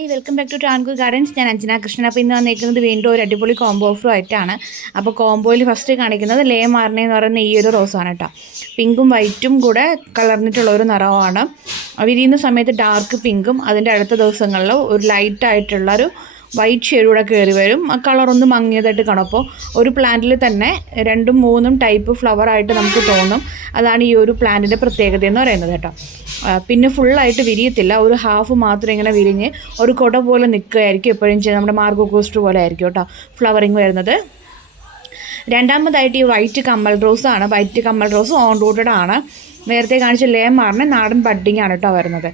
Hi welcome back to Travancore Gardens. ഞാൻ അഞ്ജന കൃഷ്ണൻ. അപ്പോൾ ഇന്ന് വന്നിരിക്കുന്നത് വീണ്ടും ഒരു അടിപൊളി കോംബോ ഓഫറും ആയിട്ടാണ്. അപ്പോൾ കോംബോയിൽ ഫസ്റ്റ് കാണിക്കുന്നത് ലേ മാർണേ എന്ന് പറയുന്ന ഈ ഒരു റോസാണ് കേട്ടോ. പിങ്കും വൈറ്റും കൂടെ കലർന്നിട്ടുള്ള ഒരു നിറമാണ്. വിരിയുന്ന സമയത്ത് ഡാർക്ക് പിങ്കും അതിൻ്റെ അടുത്ത ദിവസങ്ങളിൽ ഒരു ലൈറ്റായിട്ടുള്ളൊരു വൈറ്റ് ഷെയ്ഡൂടെ കയറി വരും. ആ കളറൊന്ന് മങ്ങിയതായിട്ട് കാണും. അപ്പോൾ ഒരു പ്ലാന്റിൽ തന്നെ 2-3 ടൈപ്പ് ഫ്ലവറായിട്ട് നമുക്ക് തോന്നും. അതാണ് ഈ ഒരു പ്ലാന്റിൻ്റെ പ്രത്യേകത എന്ന് പറയുന്നത് കേട്ടോ. പിന്നെ ഫുള്ളായിട്ട് വിരിയത്തില്ല, ഒരു ഹാഫ് മാത്രം ഇങ്ങനെ വിരിഞ്ഞ് ഒരു കുട പോലെ നിൽക്കുകയായിരിക്കും എപ്പോഴും നമ്മുടെ മാർഗോ കോസ്റ്റ് പോലെ ആയിരിക്കും കേട്ടോ ഫ്ലവറിങ് വരുന്നത്. രണ്ടാമതായിട്ട് ഈ വൈറ്റ് കമ്മൽ റോസാണ്. വൈറ്റ് കമ്മൽ റോസ് ഓൺ റൂട്ടഡ് ആണ്. നേരത്തെ കാണിച്ച ലേ മാറിന് നാടൻ ബഡ്ഡിങ് ആണ് കേട്ടോ വരുന്നത്.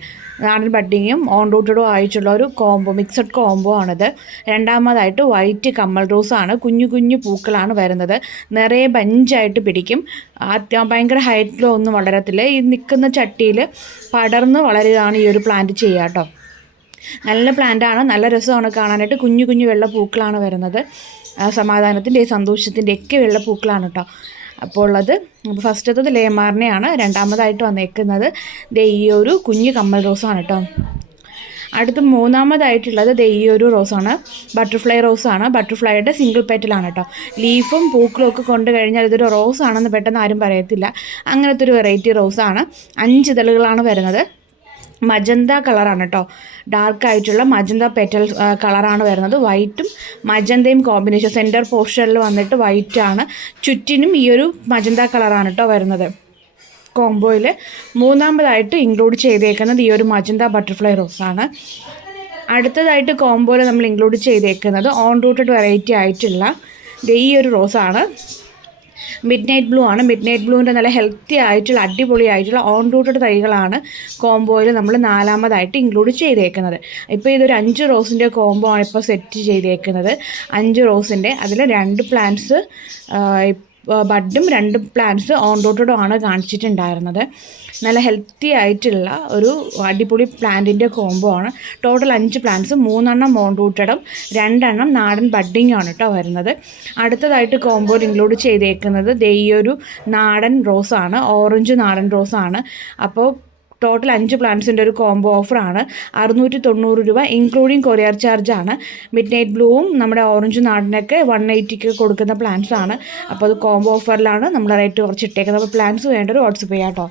നാടൻ ബഡ്ഡിങ്ങും ഓൺ റൂട്ടഡും ആയിട്ടുള്ള ഒരു കോംബോ, മിക്സഡ് കോംബോ ആണിത്. രണ്ടാമതായിട്ട് വൈറ്റ് കമ്മൽ റോസാണ്. കുഞ്ഞു കുഞ്ഞു പൂക്കളാണ് വരുന്നത്. നിറയെ ബഞ്ചായിട്ട് പിടിക്കും. ഭയങ്കര ഹൈറ്റിലോ ഒന്നും വളരത്തില്ല. ഈ നിൽക്കുന്ന ചട്ടിയിൽ പടർന്ന് വളരുകയാണ് ഈ ഒരു പ്ലാന്റ് ചെയ്യുക കേട്ടോ. നല്ല പ്ലാന്റാണ്, നല്ല രസമാണ് കാണാനായിട്ട്. കുഞ്ഞു കുഞ്ഞു വെള്ള പൂക്കളാണ് വരുന്നത്. സമാധാനത്തിൻ്റെ സന്തോഷത്തിൻ്റെ ഒക്കെ വെള്ള പൂക്കളാണ് കേട്ടോ അപ്പോൾ ഉള്ളത്. അപ്പോൾ ഫസ്റ്റത്തത് ലേമാറിനെയാണ്. രണ്ടാമതായിട്ട് വന്നേക്കുന്നത് ഈ ഒരു കുഞ്ഞു കമ്മൽ റോസാണ് കേട്ടോ. അടുത്ത് മൂന്നാമതായിട്ടുള്ളത് ഈ ഒരു റോസാണ്, ബട്ടർഫ്ലൈ റോസാണ്. ബട്ടർഫ്ലൈയുടെ സിംഗിൾ പെറ്റലാണ് കേട്ടോ. ലീഫും പൂക്കളും ഒക്കെ കൊണ്ട് കഴിഞ്ഞാൽ ഇതൊരു റോസാണെന്ന് പെട്ടെന്ന് ആരും പറയത്തില്ല. അങ്ങനത്തെ ഒരു വെറൈറ്റി റോസാണ്. 5 ഇതളുകളാണ് വരുന്നത്. മജന്ത കളറാണ് കേട്ടോ. ഡാർക്കായിട്ടുള്ള മജന്ത പെറ്റൽ കളറാണ് വരുന്നത്. വൈറ്റും മജന്തയും കോമ്പിനേഷൻ. സെൻറ്റർ പോർഷനിൽ വന്നിട്ട് വൈറ്റാണ്. ചുറ്റിനും ഈ ഒരു മജന്ത കളറാണ് കേട്ടോ വരുന്നത്. കോംബോയിൽ മൂന്നാമതായിട്ട് ഇൻക്ലൂഡ് ചെയ്തേക്കുന്നത് ഈ ഒരു മജന്ത ബട്ടർഫ്ലൈ റോസാണ്. അടുത്തതായിട്ട് കോംബോയിൽ നമ്മൾ ഇൻക്ലൂഡ് ചെയ്തേക്കുന്നത് ഓൺ റൂട്ടഡ് വെറൈറ്റി ആയിട്ടുള്ള ഈ ഒരു റോസാണ്. മിഡ് നൈറ്റ് ബ്ലൂ ആണ്. മിഡ് നൈറ്റ് ബ്ലൂവിൻ്റെ നല്ല ഹെൽത്തി ആയിട്ടുള്ള അടിപൊളി ആയിട്ടുള്ള ഓൺ റൂട്ടഡ് തൈകളാണ് കോംബോയിൽ നമ്മൾ നാലാമതായിട്ട് ഇൻക്ലൂഡ് ചെയ്തേക്കുന്നത്. ഇപ്പോൾ ഇതൊരു 5 റോസിൻ്റെ കോംബോ ആണ് ഇപ്പോൾ സെറ്റ് ചെയ്തേക്കുന്നത്. 5 റോസിൻ്റെ അതിൽ 2 പ്ലാന്റ്സ് ബഡും 2 പ്ലാന്റ്സ് ഓൺ റൂട്ടഡും ആണ് കാണിച്ചിട്ടുണ്ടായിരുന്നത്. നല്ല ഹെൽത്തി ആയിട്ടുള്ള ഒരു അടിപൊളി പ്ലാന്റിൻ്റെ കോംബോ ആണ്. ടോട്ടൽ 5 പ്ലാന്റ്സ്, 3 ഓൺ റൂട്ടഡും 2 നാടൻ ബഡ്ഡിങ്ങും ആണ് കേട്ടോ വരുന്നത്. അടുത്തതായിട്ട് കോംബോയിൽ ഇൻക്ലൂഡ് ചെയ്തേക്കുന്നത് ഈ ഒരു നാടൻ റോസാണ്, ഓറഞ്ച് നാടൻ റോസാണ്. അപ്പോൾ ടോട്ടൽ 5 പ്ലാന്റ്സിൻ്റെ ഒരു കോംബോ ഓഫറാണ്. 690 രൂപ ഇൻക്ലൂഡിങ് കൊറിയർ ചാർജാണ്. മിഡ് നൈറ്റ് ബ്ലൂവും നമ്മുടെ ഓറഞ്ച് നാടിനൊക്കെ 180 കൊടുക്കുന്ന പ്ലാന്റ്സ് ആണ്. അപ്പോൾ അത് കോംബോ ഓഫറിലാണ് നമ്മൾ റേറ്റ് കുറച്ചിട്ടേക്കുന്നത്. അപ്പോൾ പ്ലാന്റ്സ് വേണ്ടൊരു വാട്സപ്പ് ചെയ്യാം കേട്ടോ.